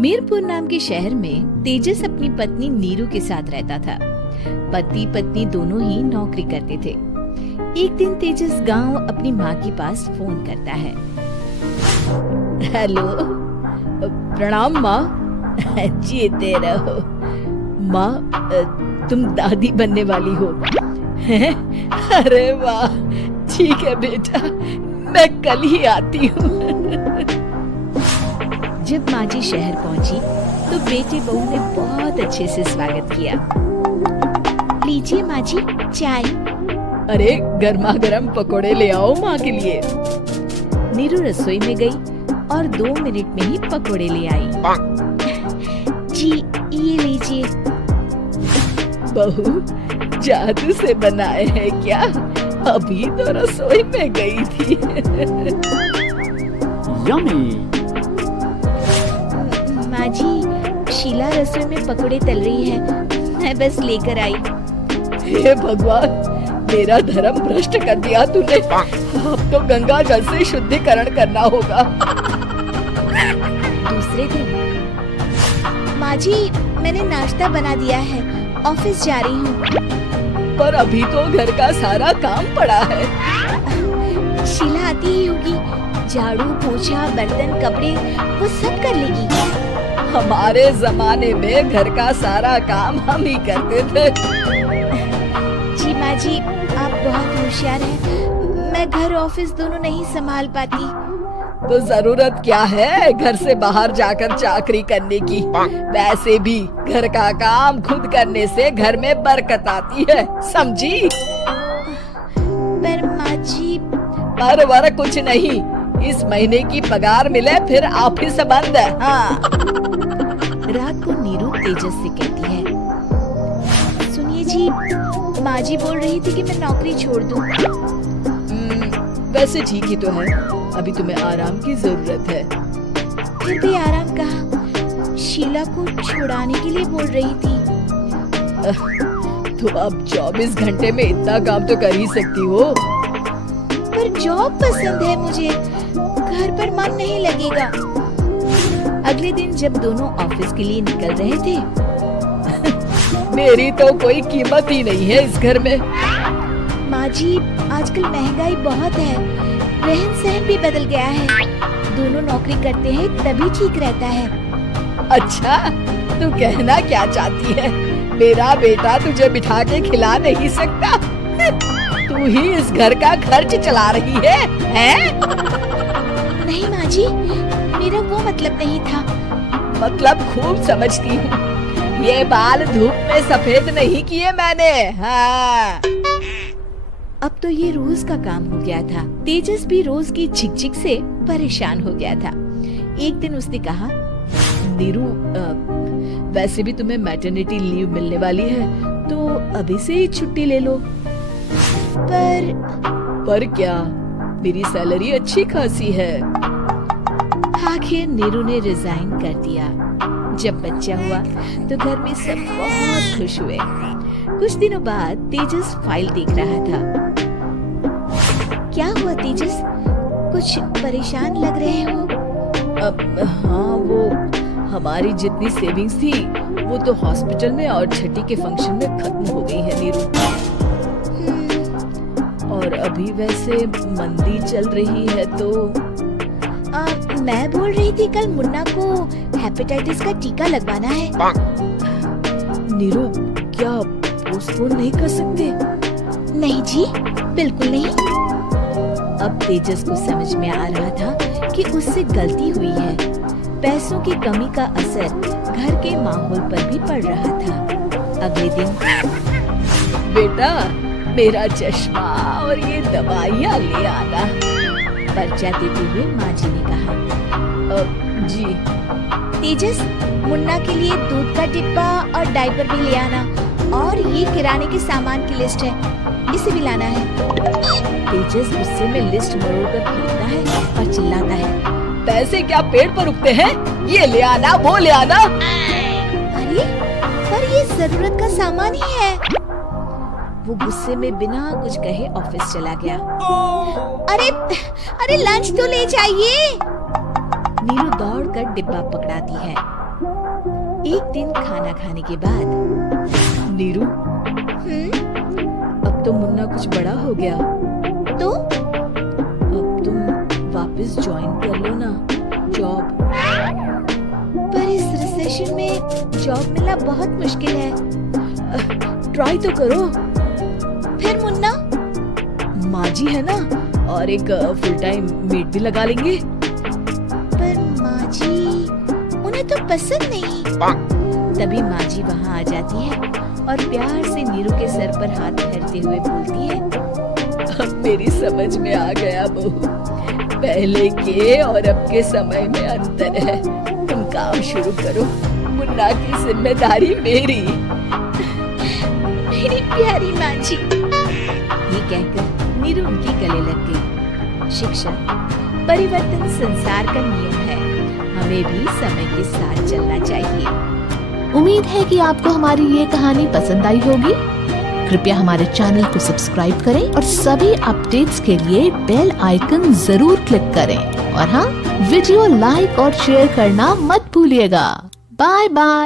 मीरपुर नाम के शहर में तेजस अपनी पत्नी नीरू के साथ रहता था। पति पत्नी दोनों ही नौकरी करते थे। एक दिन तेजस गांव अपनी माँ के पास फोन करता है। हेलो, प्रणाम माँ। जीते रहो माँ, तुम दादी बनने वाली हो। अरे वाह, ठीक है बेटा, मैं कल ही आती हूँ। जब माँ जी शहर पहुंची तो बेटे बहू ने बहुत अच्छे से स्वागत किया। लीजिए माँ जी चाय। अरे गर्मा गर्म पकोड़े ले आओ माँ के लिए। नीरू रसोई में गई और 2 मिनट में ही पकोड़े ले आई। जी ये लीजिए। बहू जादू से बनाए हैं क्या? अभी तो रसोई में गई थी। यम्मी। माँ जी, शीला रसोई में पकोड़े तल रही है, मैं बस लेकर आई। हे भगवान, मेरा धर्म भ्रष्ट कर दिया तूने। अब तो गंगा जल से शुद्धिकरण करना होगा। दूसरे दिन, माँ जी मैंने नाश्ता बना दिया है, ऑफिस जा रही हूँ। पर अभी तो घर का सारा काम पड़ा है। शीला आती ही होगी, झाड़ू पोछा बर्तन कपड़े वो सब कर लेगी। हमारे जमाने में घर का सारा काम हम ही करते थे। जी माँ जी, आप बहुत होशियार हैं, मैं घर ऑफिस दोनों नहीं संभाल पाती। तो जरूरत क्या है घर से बाहर जाकर चाकरी करने की? वैसे भी घर का काम खुद करने से घर में बरकत आती है, समझी? पर माँ जी, पर वर कुछ नहीं, इस महीने की पगार मिले फिर ऑफिस बंद है। हाँ। रात को नीरू तेजस से कहती है, सुनिए जी, माँ जी बोल रही थी कि मैं नौकरी छोड़ दूं। वैसे ठीक ही तो है, अभी तुम्हें आराम की जरूरत है। फिर भी आराम कहाँ, शीला को छुड़ाने के लिए बोल रही थी। तो अब 24 घंटे में इतना काम तो कर ही सकती हो। पर जॉब पसंद है मुझे, घर पर मन नहीं लगेगा। अगले दिन जब दोनों ऑफिस के लिए निकल रहे थे, मेरी तो कोई कीमत ही नहीं है इस घर में। माँ जी, आजकल महंगाई बहुत है, रहन सहन भी बदल गया है, दोनों नौकरी करते हैं तभी ठीक रहता है। अच्छा, तू कहना क्या चाहती है? मेरा बेटा तुझे बिठा के खिला नहीं सकता? तू ही इस घर का खर्च चला रही है, हैं? नहीं माँ जी, मेरा वो मतलब नहीं था। मतलब खूब समझती हूँ, ये बाल धूप में सफेद नहीं किए मैंने। हाँ। अब तो ये रोज का काम हो गया था। तेजस भी रोज की झिकझिक से परेशान हो गया था। एक दिन उसने कहा, नीरू, वैसे भी तुम्हें मैटरनिटी लीव मिलने वाली है, तो अभी से ही छुट्टी ले लो। पर क्या, मेरी सैलरी अच्छी खासी है। आखिर नीरू ने रिजाइन कर दिया। जब बच्चा हुआ तो घर में सब बहुत खुश हुए। कुछ दिनों बाद तेजस फाइल देख रहा था। क्या हुआ तेजस, कुछ परेशान लग रहे हो? हाँ, वो हमारी जितनी सेविंग्स थी वो तो हॉस्पिटल में और छठी के फंक्शन में खत्म हो गई है नीरू। और अभी वैसे मंदी चल रही है तो मैं बोल रही थी कल मुन्ना को हेपेटाइटिस का टीका लगवाना है। नीरू, क्या पोस्टपोन नहीं कर सकते? नहीं जी, बिल्कुल नहीं। अब तेजस को समझ में आ रहा था कि उससे गलती हुई है। पैसों की कमी का असर घर के माहौल पर भी पड़ रहा था। अगले दिन, बेटा मेरा चश्मा और ये दवाइयाँ ले आना, पर्चा देते हुए माँ जी ने कहा। जी। तेजस, मुन्ना के लिए दूध का डिब्बा और डायपर भी ले आना, और ये किराने के सामान की लिस्ट है, इसे भी लाना है। तेजस गुस्से में लिस्ट मरोड़कर फेंकता है और चिल्लाता है, पैसे क्या पेड़ पर उगते हैं? ये ले आना, वो ले आना। अरे पर ये जरूरत का सामान ही है। वो गुस्से में बिना कुछ कहे ऑफिस चला गया। अरे लंच तो ले जाइए। नीरू दौड़कर डिब्बा पकड़ाती है। एक दिन खाना खाने के बाद, नीरू, अब तो मुन्ना कुछ बड़ा हो गया, तो अब तुम वापस ज्वाइन कर लो ना जॉब। पर इस रिसेशन में जॉब मिलना बहुत मुश्किल है। ट्राई तो करो। फिर मुन्ना, माँ जी है ना, और एक फुल टाइम मेड भी लगा लेंगे। पर माँ जी, उन्हें तो पसंद नहीं। तभी माँ जी वहाँ आ जाती है और प्यार से नीरू के सर पर हाथ फेरते हुए बोलती है, अब मेरी समझ में आ गया बहू, पहले के और अब के समय में अंतर है। तुम काम शुरू करो, मुन्ना की जिम्मेदारी मेरी। मेरी प्यारी माँ जी। ये कहकर नीरू उनकी गले लग गई। शिक्षा, परिवर्तन संसार का नियम है, हमें भी समय के साथ चलना चाहिए। उम्मीद है कि आपको हमारी ये कहानी पसंद आई होगी। कृपया हमारे चैनल को सब्सक्राइब करें और सभी अपडेट्स के लिए बेल आइकन जरूर क्लिक करें। और हाँ, वीडियो लाइक और शेयर करना मत भूलिएगा। Bye bye.